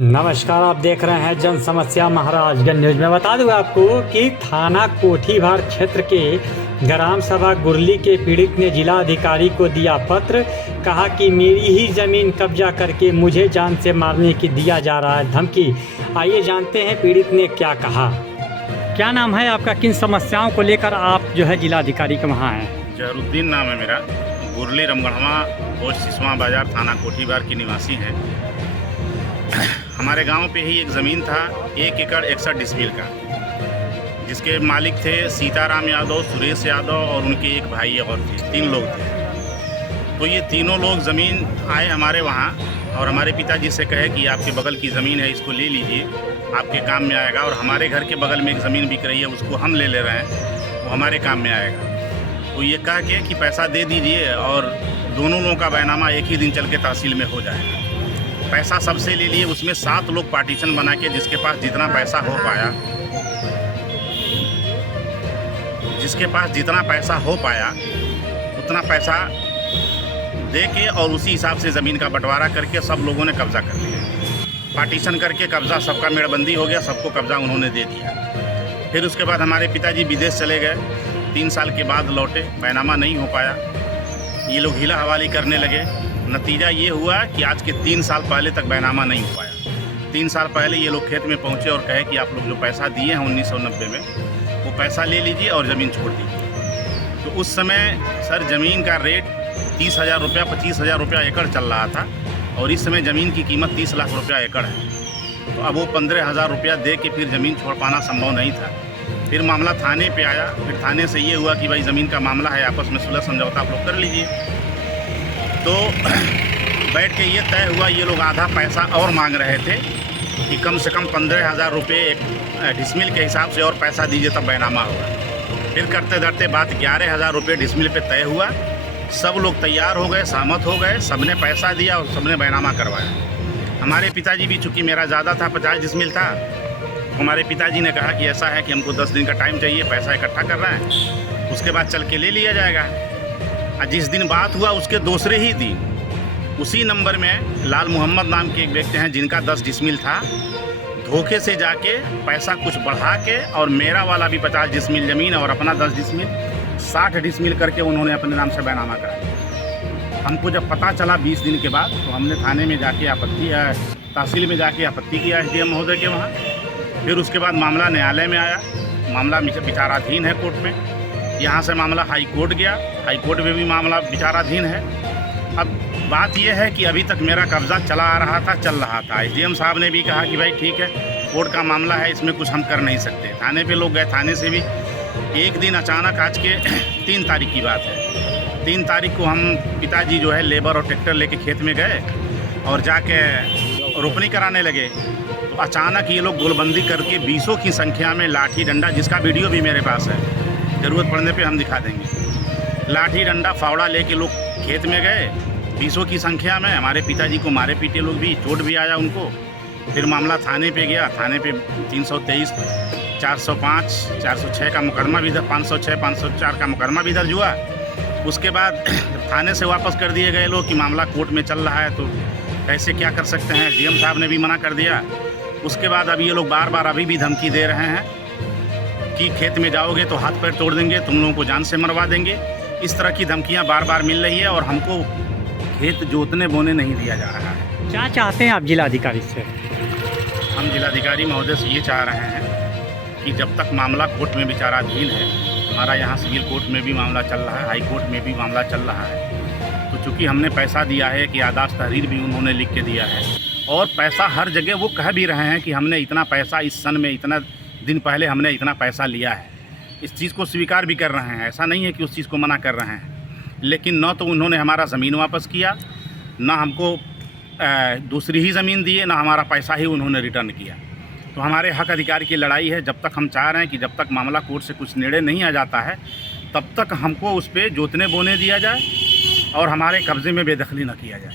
नमस्कार, आप देख रहे हैं जन समस्या महाराजगंज न्यूज में। बता दूं आपको कि थाना कोठीभार क्षेत्र के ग्राम सभा गुरली के पीड़ित ने जिला अधिकारी को दिया पत्र। कहा कि मेरी ही ज़मीन कब्जा करके मुझे जान से मारने की दिया जा रहा है धमकी। आइए जानते हैं पीड़ित ने क्या कहा। क्या नाम है आपका, किन समस्याओं को लेकर आप जो है जिला अधिकारी के वहाँ हैं? जहरुद्दीन नाम है मेरा। गुरली रमगढ़वा पोस्ट सिसवा बाजार थाना कोठीभार की निवासी है। हमारे गांव पे ही एक ज़मीन था 1 एकड़ 61 डिसमिल का, जिसके मालिक थे सीताराम यादव, सुरेश यादव और उनके एक भाई और थे। 3 लोग थे। तो ये तीनों लोग ज़मीन आए हमारे वहाँ और हमारे पिताजी से कहे कि आपके बगल की ज़मीन है, इसको ले लीजिए, आपके काम में आएगा। और हमारे घर के बगल में एक ज़मीन बिक रही है, उसको हम ले रहे हैं, वो हमारे काम में आएगा। तो ये कह के कि पैसा दे दीजिए और दोनों लोगों का बैनामा एक ही दिन चल के तहसील में हो जाएगा। पैसा सबसे ले लिए। उसमें 7 लोग पार्टीशन बना के जिसके पास जितना पैसा हो पाया उतना पैसा दे के और उसी हिसाब से ज़मीन का बंटवारा करके सब लोगों ने कब्ज़ा कर लिया। पार्टीशन करके कब्ज़ा सबका मेड़बंदी हो गया, सबको कब्ज़ा उन्होंने दे दिया। फिर उसके बाद हमारे पिताजी विदेश चले गए, 3 साल के बाद लौटे, बैनामा नहीं हो पाया। ये लोग हिला हवाली करने लगे। नतीजा ये हुआ कि आज के 3 साल पहले तक बैनामा नहीं हो पाया। 3 साल पहले ये लोग खेत में पहुँचे और कहे कि आप लोग जो पैसा दिए हैं 1990 में, वो पैसा ले लीजिए और ज़मीन छोड़ दीजिए। तो उस समय सर ज़मीन का रेट 30,000 रुपया 25,000 रुपया एकड़ चल रहा था और इस समय ज़मीन की कीमत 30 लाख रुपया एकड़ है। तो अब वो 15,000 रुपया दे के फिर ज़मीन छोड़ पाना संभव नहीं था। फिर मामला थाने पे आया। फिर थाने से ये हुआ कि भाई ज़मीन का मामला है, आपस में सुलह समझौता आप लोग कर लीजिए। तो बैठ के ये तय हुआ, ये लोग आधा पैसा और मांग रहे थे कि कम से कम 15,000 रुपये एक डिसमिल के हिसाब से और पैसा दीजिए तब बैनामा होगा। फिर करते धरते बात 11,000 रुपये डिसमिल पे तय हुआ। सब लोग तैयार हो गए, सहमत हो गए, सबने पैसा दिया और सबने बैनामा करवाया। हमारे पिताजी भी, चूँकि मेरा ज़्यादा था, 50 डिसमिल था, हमारे पिताजी ने कहा कि ऐसा है कि हमको 10 दिन का टाइम चाहिए, पैसा इकट्ठा कर रहे हैं, उसके बाद चल के ले लिया जाएगा। जिस दिन बात हुआ उसके दूसरे ही दिन उसी नंबर में लाल मोहम्मद नाम के एक व्यक्ति हैं जिनका 10 डिसमिल था, धोखे से जाके पैसा कुछ बढ़ा के और मेरा वाला भी 50 डिसमिल ज़मीन और अपना 10 डिसमिल 60 डिसमिल करके उन्होंने अपने नाम से बैनामा कराया। हमको जब पता चला 20 दिन के बाद, तो हमने थाने में जाके तहसील में जाके आपत्ति किया SDM महोदय के वहाँ। फिर उसके बाद मामला न्यायालय में आया। मामला विचाराधीन है कोर्ट में। यहाँ से मामला हाई कोर्ट गया, हाई कोर्ट में भी मामला विचाराधीन है। अब बात यह है कि अभी तक मेरा कब्ज़ा चल रहा था। SDM साहब ने भी कहा कि भाई ठीक है, कोर्ट का मामला है, इसमें कुछ हम कर नहीं सकते। थाने पे लोग गए, थाने से भी एक दिन अचानक, आज के 3 तारीख की बात है, 3 तारीख को हम पिताजी जो है लेबर और ट्रैक्टर लेके खेत में गए और जाके रोपनी कराने लगे। तो अचानक ये लोग गोलबंदी करके 20 की संख्या में लाठी डंडा, जिसका वीडियो भी मेरे पास है, ज़रूरत पड़ने पे हम दिखा देंगे, लाठी डंडा फावड़ा लेके लोग खेत में गए 20 की संख्या में। हमारे पिताजी को मारे पीटे लोग भी, चोट भी आया उनको। फिर मामला थाने पे गया। थाने पे 323, 405, 406 का मुकदमा भी, 506, 504 का मुकदमा भी दर्ज हुआ। उसके बाद थाने से वापस कर दिए गए लोग कि मामला कोर्ट में चल रहा है, तो कैसे क्या कर सकते हैं। SDM साहब ने भी मना कर दिया। उसके बाद अब ये लोग बार बार अभी भी धमकी दे रहे हैं कि खेत में जाओगे तो हाथ पैर तोड़ देंगे, तुम लोगों को जान से मरवा देंगे। इस तरह की धमकियां बार बार मिल रही है और हमको खेत जोतने बोने नहीं दिया जा रहा है। क्या चाहते हैं आप जिलाधिकारी से? हम जिलाधिकारी महोदय से ये चाह रहे हैं कि जब तक मामला कोर्ट में विचाराधीन है, हमारा यहाँ सिविल कोर्ट में भी मामला चल रहा है, हाई कोर्ट में भी मामला चल रहा है, तो चूँकि हमने पैसा दिया है कि आदाश तहरीर भी उन्होंने लिख के दिया है और पैसा हर जगह वो कह भी रहे हैं कि हमने इतना पैसा इस सन में, इतना दिन पहले हमने इतना पैसा लिया है। इस चीज़ को स्वीकार भी कर रहे हैं, ऐसा नहीं है कि उस चीज़ को मना कर रहे हैं। लेकिन न तो उन्होंने हमारा ज़मीन वापस किया, ना हमको दूसरी ही ज़मीन दिए, ना हमारा पैसा ही उन्होंने रिटर्न किया। तो हमारे हक अधिकार की लड़ाई है। जब तक हम चाह रहे हैं कि जब तक मामला कोर्ट से कुछ निर्णय नहीं आ जाता है, तब तक हमको उस पर जोतने बोने दिया जाए और हमारे कब्ज़े में बेदखली न किया जाए।